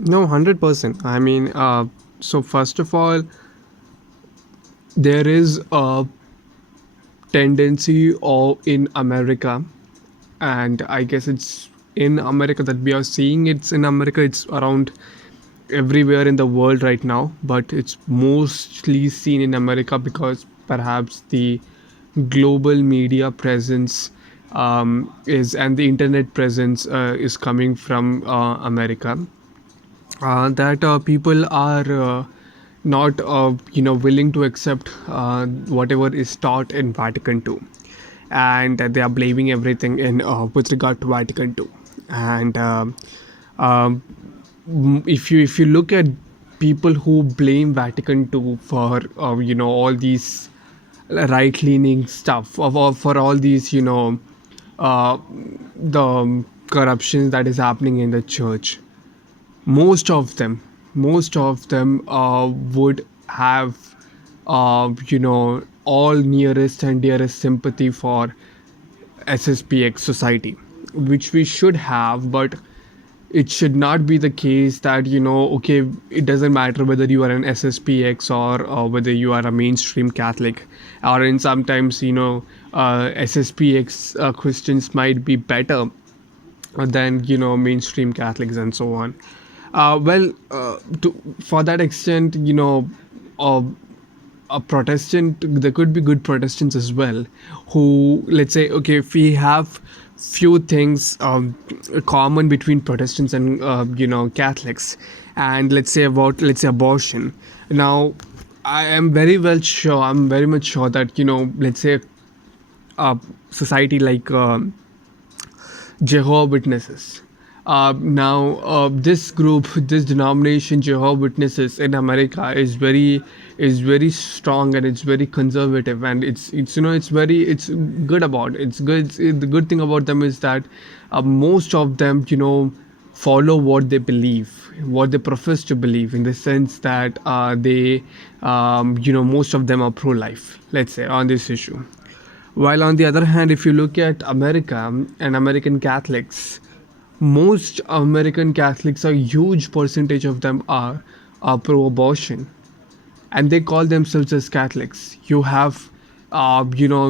No, 100%. I mean, so first of all, there is a tendency or in America, and I guess it's in America that we are seeing. It's in America. It's around everywhere in the world right now, but it's mostly seen in America because perhaps the global media presence is and the internet presence is coming from America. That people are not willing to accept whatever is taught in Vatican II, and they are blaming everything in with regard to Vatican II. And um, if you look at people who blame Vatican II for all these right leaning stuff, for all these uh, the corruption that is happening in the church, most of them would have all nearest and dearest sympathy for SSPX society, which we should have. But it should not be the case that okay, it doesn't matter whether you are an SSPX or whether you are a mainstream Catholic, or in sometimes SSPX Christians might be better than mainstream Catholics and so on. For that extent, uh, a Protestant, there could be good Protestants as well, who, let's say, okay, if we have few things common between Protestants and Catholics, and let's say abortion. Now, I'm very much sure that let's say a society like Jehovah Witnesses. This denomination, Jehovah Witnesses in America, is very strong, and it's very conservative, and it's good about it's good. The good thing about them is that most of them follow what they believe, what they profess to believe, in the sense that they most of them are pro-life, let's say, on this issue. While on the other hand, if you look at America and American Catholics, most American Catholics, a huge percentage of them are pro-abortion, and they call themselves as Catholics. You have,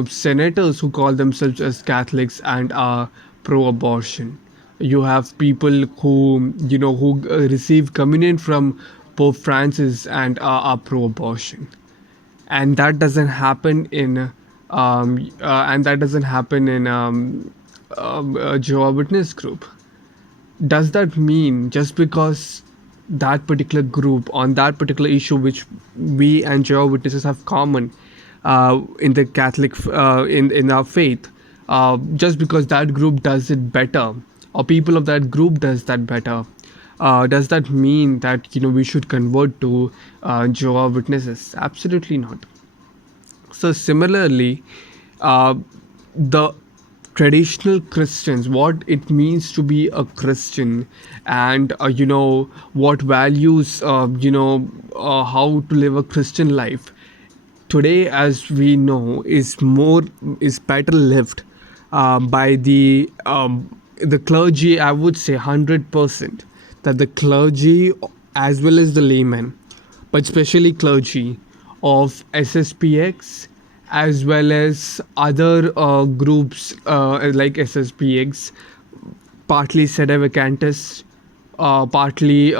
senators who call themselves as Catholics and are pro-abortion. You have people who receive communion from Pope Francis and are pro-abortion, and that doesn't happen in Jehovah Witness group. Does that mean just because that particular group on that particular issue, which we and Jehovah Witnesses have common in the Catholic in our faith, just because that group does it better, or people of that group does that better, does that mean that we should convert to Jehovah Witnesses? Absolutely not. So similarly, uh, the traditional Christians, what it means to be a Christian, and what values, how to live a Christian life today, as we know, is better lived by the clergy. I would say 100% that the clergy, as well as the laymen, but especially clergy of SSPX, as well as other groups like SSPX, partly sedevacantists, partly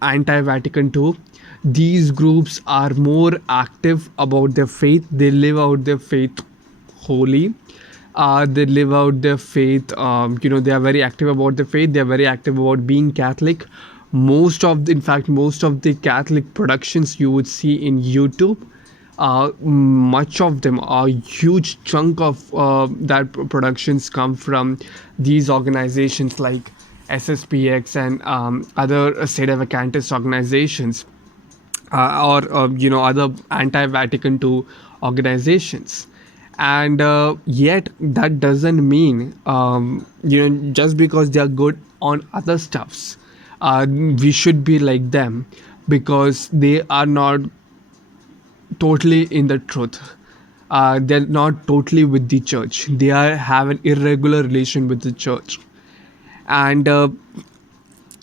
anti-Vatican II. These groups are more active about their faith. They live out their faith wholly. They live out their faith. They are very active about their faith. They are very active about being Catholic. In fact, most of the Catholic productions you would see in YouTube, much of them, a huge chunk of that productions come from these organizations like SSPX and other sedevacantist organizations, or other anti-Vatican II organizations. And yet that doesn't mean just because they are good on other stuffs, we should be like them, because they are not totally in the truth. They're not totally with the church. They have an irregular relation with the church. And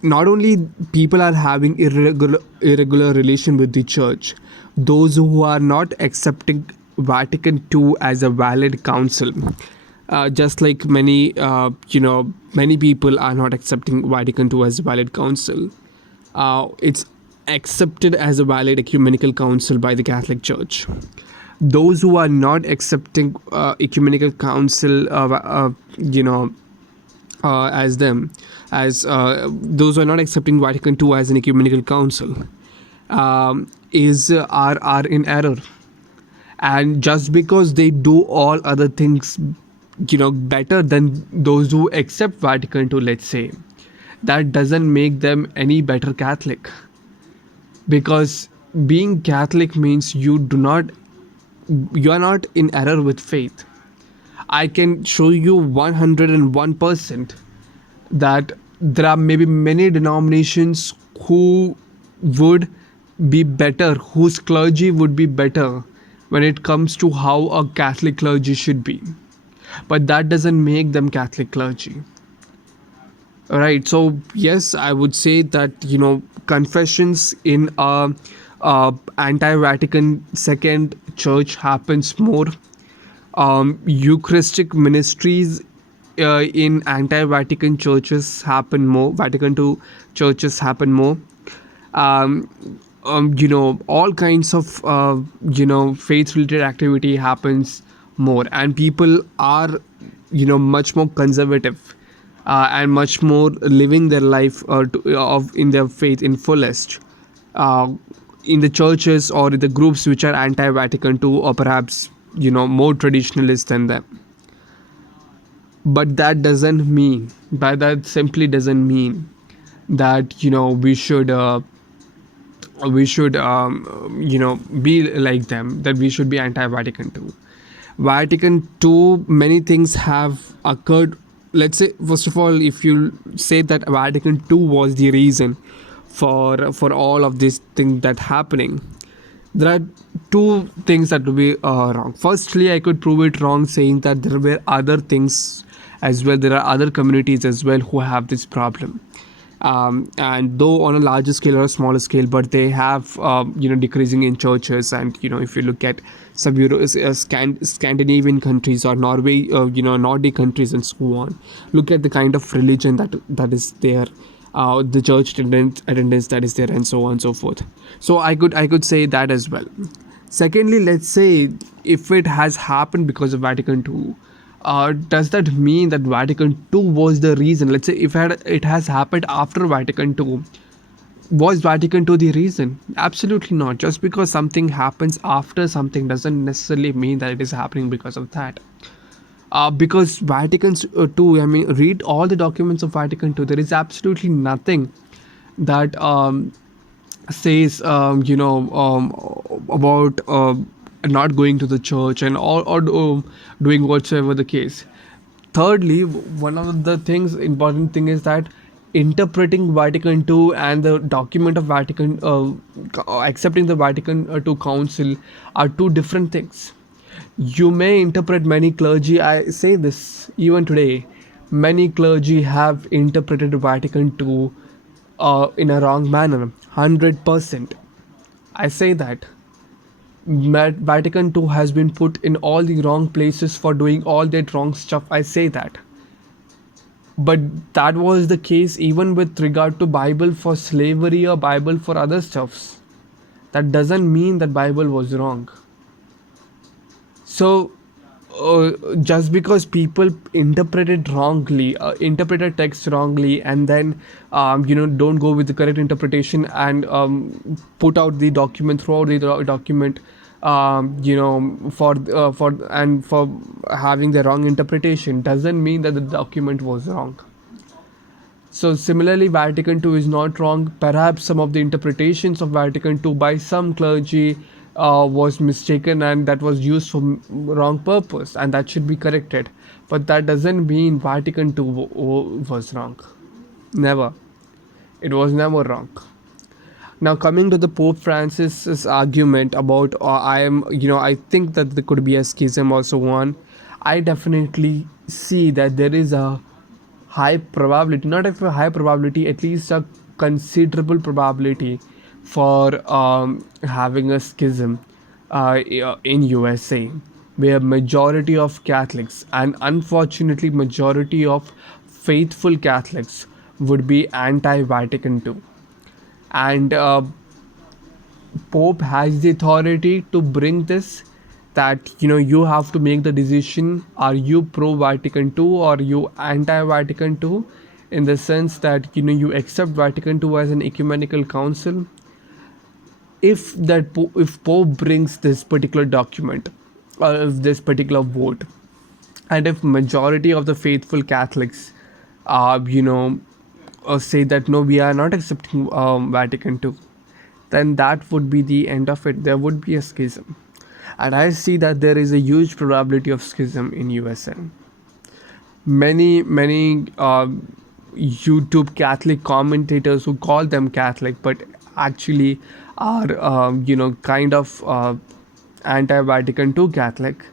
not only people are having irregular relation with the church, those who are not accepting Vatican II as a valid council, just like many people are not accepting Vatican II as a valid council. It's accepted as a valid ecumenical council by the Catholic Church. Those who are not accepting ecumenical council, as them, as those who are not accepting Vatican II as an ecumenical council, is are in error. And just because they do all other things, better than those who accept Vatican II, let's say, that doesn't make them any better Catholic. Because being Catholic means you are not in error with faith. I can show you 101% that there are maybe many denominations who would be better, whose clergy would be better when it comes to how a Catholic clergy should be. But that doesn't make them Catholic clergy. Right. So yes, I would say that confessions in anti-Vatican II church happens more. Eucharistic ministries in anti-Vatican churches happen more. Vatican II churches happen more. Um, all kinds of faith-related activity happens more, and people are much more conservative and much more living their life in their faith in fullest, uh, in the churches or in the groups which are anti-Vatican II, or perhaps more traditionalist than them. But that doesn't mean, by that simply doesn't mean that we should be like them, that we should be anti-Vatican II. Vatican II, many things have occurred. Let's say, first of all, if you say that Vatican II was the reason for all of this thing that happening, there are two things that would be wrong. Firstly, I could prove it wrong saying that there were other things as well. There are other communities as well who have this problem. And though on a larger scale or a smaller scale, but they have decreasing in churches. And if you look at some Scandinavian countries or Norway, Nordic countries and so on, look at the kind of religion that is there, the church attendance that is there, and so on and so forth. So I could say that as well. Secondly, let's say if it has happened because of Vatican II, does that mean that Vatican II was the reason? Let's say if it has happened after Vatican II, was Vatican II the reason? Absolutely not. Just because something happens after something doesn't necessarily mean that it is happening because of that. Because Vatican II, I mean, read all the documents of Vatican II. There is absolutely nothing that says, about not going to the church and or doing whatsoever the case. Thirdly, one of the things important thing is that interpreting Vatican II and the document of Vatican, accepting the Vatican II Council, are two different things. You may interpret, many clergy, I say this even today, many clergy have interpreted Vatican II in a wrong manner. 100%. I say that. Vatican II has been put in all the wrong places for doing all that wrong stuff. I say that. But that was the case even with regard to Bible for slavery or Bible for other stuffs. That doesn't mean that Bible was wrong. So just because people interpreted wrongly, interpreted text wrongly, and then don't go with the correct interpretation and put out the document, throughout the document, for having the wrong interpretation, doesn't mean that the document was wrong. So similarly, Vatican II is not wrong. Perhaps some of the interpretations of Vatican II by some clergy was mistaken, and that was used for wrong purpose, and that should be corrected. But that doesn't mean Vatican II was wrong. Never. It was never wrong. Now, coming to the Pope Francis's argument about I think that there could be a schism also one. I definitely see that there is a high probability, not a high probability, at least a considerable probability for having a schism in USA, where majority of Catholics and unfortunately majority of faithful Catholics would be anti-Vatican II, and Pope has the authority to bring this, that you have to make the decision, are you pro Vatican II or you anti Vatican II, in the sense that you accept Vatican II as an ecumenical council. If Pope brings this particular document, or if this particular vote, and if majority of the faithful Catholics say that no, we are not accepting Vatican II, then that would be the end of it. There would be a schism, and I see that there is a huge probability of schism in USN. Many YouTube Catholic commentators who call them Catholic but actually are kind of anti-Vatican II Catholic,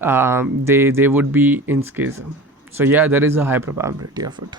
they would be in schism. So yeah, there is a high probability of it.